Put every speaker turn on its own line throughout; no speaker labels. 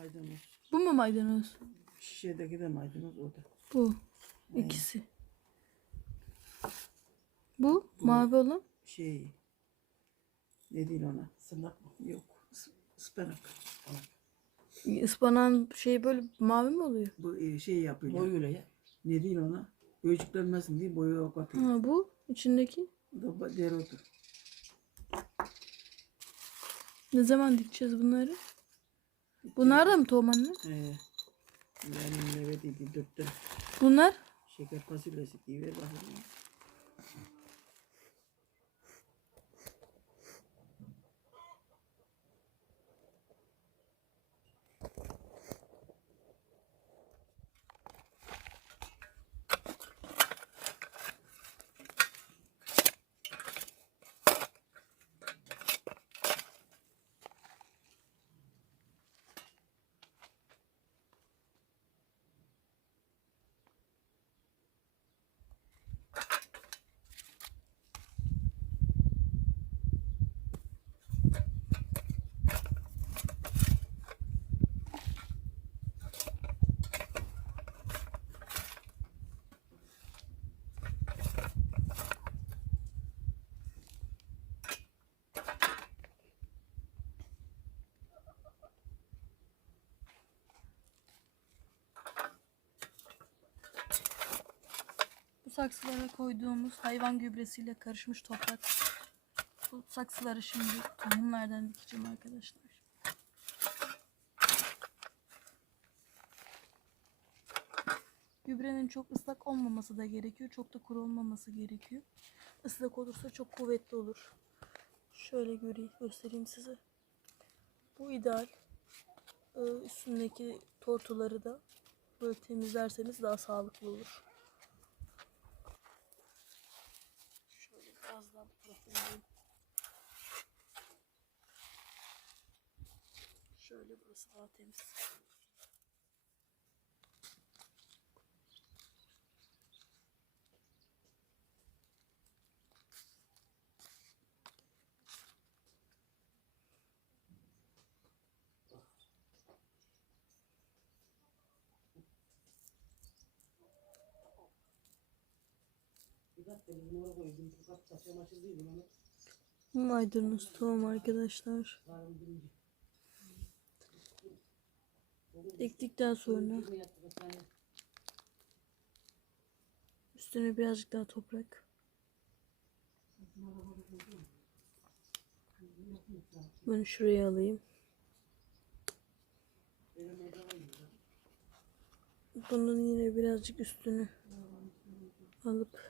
Maydanoz.
Bu mu maydanoz?
Şişedeki de maydanoz o da.
Bu. İkisi. Bu mavi olan.
Şey. Ne değil ona?
Sırnak mı?
Yok. ıspanak.
Ispanağın şey böyle mavi mi oluyor?
Bu e, şey yapıyor.
Boyuyla ya.
Ne değil ona? Böceklenmesin diye boya katıyor.
Ha bu içindeki.
Bu da dereotu.
Ne zaman dikeceğiz bunları? Bunlar da mı tohum anne?
Ee, benim eve değil. Dörtte
Bunlar?
şeker fasulyesi diye ver.
Saksılara koyduğumuz hayvan gübresiyle karışmış toprak. Bu saksıları şimdi tohumlardan dikeceğim arkadaşlar. Gübrenin çok ıslak olmaması da gerekiyor. Çok da kuru olmaması gerekiyor. Islak olursa çok kuvvetli olur. Şöyle göreyim, göstereyim size. Bu ideal. Ee, Üstündeki tortuları da böyle temizlerseniz daha sağlıklı olur. Şöyle biraz daha bu tarafa ineyim. Şöyle burası daha temiz. Maydanoz tohum arkadaşlar. Diktikten sonra üstüne birazcık daha toprak. Bunu şuraya alayım. Bunun yine birazcık üstünü alıp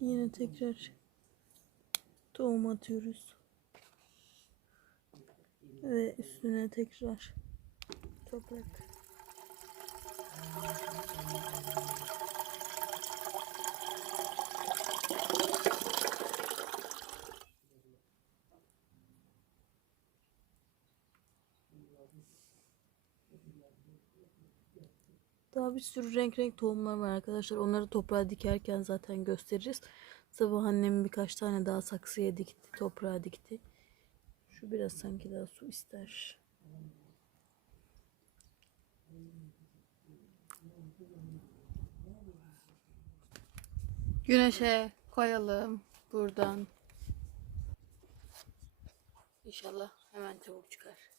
yine tekrar tohum atıyoruz. Ve üstüne tekrar toprak. Bir sürü renk renk tohumlar var arkadaşlar. Onları toprağa dikerken zaten gösteririz. Sabah annem birkaç tane daha saksıya dikti, toprağa dikti. Şu biraz sanki daha su ister. Güneşe koyalım buradan. İnşallah hemen çabuk çıkar.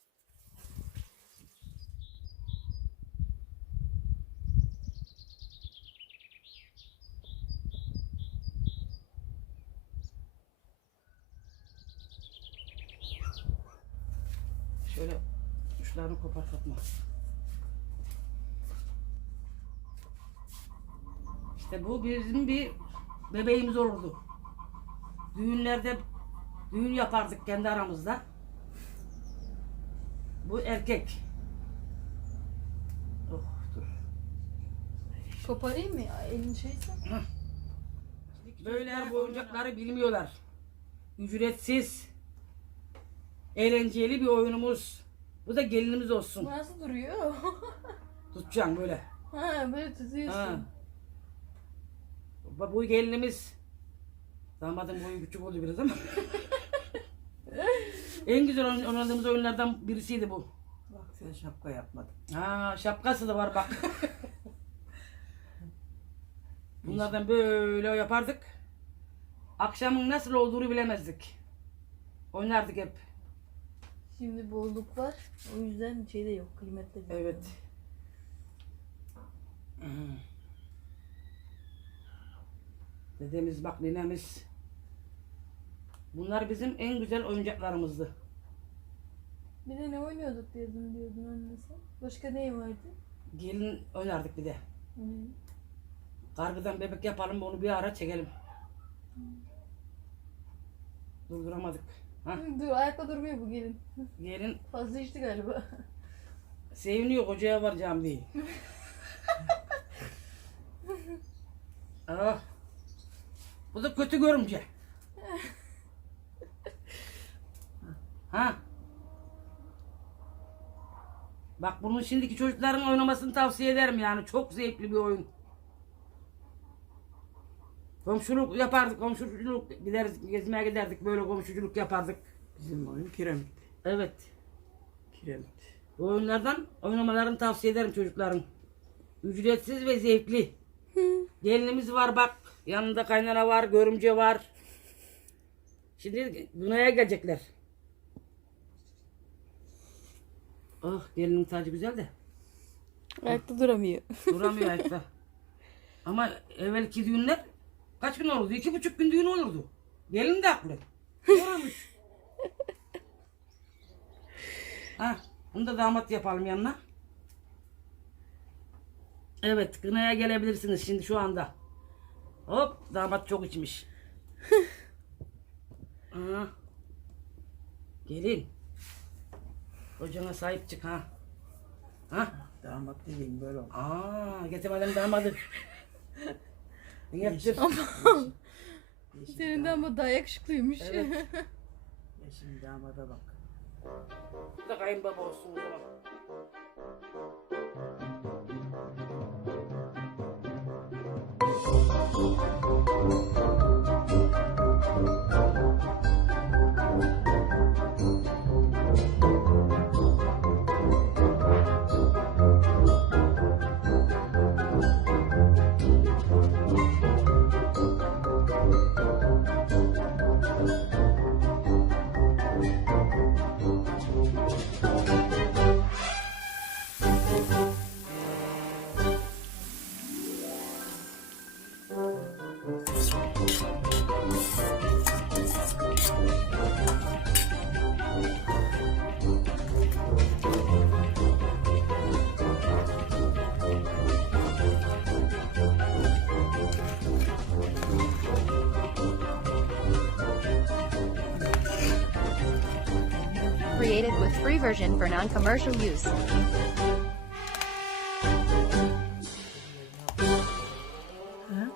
Şöyle uçlarını kopar Fatma. İşte bu bizim bir bebeğimiz olurdu. Düğünlerde düğün yapardık kendi aramızda. Bu erkek. Oh dur.
Koparayım mı ya? Elin şeyse.
Böyle bu oyuncakları bilmiyorlar. Ücretsiz. Eğlenceli bir oyunumuz. Bu da gelinimiz olsun.
Nasıl duruyor?
Tutacaksın böyle.
ha böyle tutuyorsun.
Ha. Bu gelinimiz Damadın boyu küçük oldu biraz ama. en güzel oyn- oynadığımız oyunlardan birisiydi bu.
Bak sen şapka yapmadın.
Ha şapkası da var bak. Bunlardan böyle yapardık. Akşamın nasıl olduğunu bilemezdik. Oynardık hep.
Şimdi bolluk var. O yüzden şey de yok. Kıymet de.
Evet. Hı. Dedemiz bak ninemiz. Bunlar bizim en güzel oyuncaklarımızdı.
Bir de ne oynuyorduk diyordun diyordun annesi. Başka ne vardı?
Gelin oynardık bir de.
Hani
Kargıdan bebek yapalım onu bir ara çekelim. Durduramadık.
Dur ayakta durmuyor bu gelin.
gelin
Fazla içti galiba.
seviniyor kocaya varacağım diye. ah. Bu da kötü görümce. ha. Bak bunun şimdiki çocukların oynamasını tavsiye ederim yani. Çok zevkli bir oyun. Komşuluk yapardık, komşuluk gideriz, gezmeye giderdik, böyle komşuculuk yapardık.
Bizim oyun kiremit.
Evet.
Kiremit.
Bu oyunlardan oynamalarını tavsiye ederim çocukların. Ücretsiz ve zevkli. Gelinimiz var bak. Yanında kaynana var, görümce var. Şimdi Güney'e gelecekler. Oh gelinin tacı güzel de.
Ayakta duramıyor.
Duramıyor ayakta. Ama evvelki düğünler kaç gün olurdu? İki buçuk gün düğün olurdu. Gelin de haklı. Doğramış. ha, bunu da damat yapalım yanına. Evet, kınaya gelebilirsiniz şimdi şu anda. Hop, damat çok içmiş. ha. Gelin. Kocana sahip çık ha. Ha?
Damat dediğin böyle oldu.
Aa, getirmeden damadı. Yaptın?
Yeşil
Senin ama daha yakışıklıymış.
Evet.
Yeşil damada bak.
Da kayınbaba olsun o zaman.
Created with free version for non-commercial use. Huh?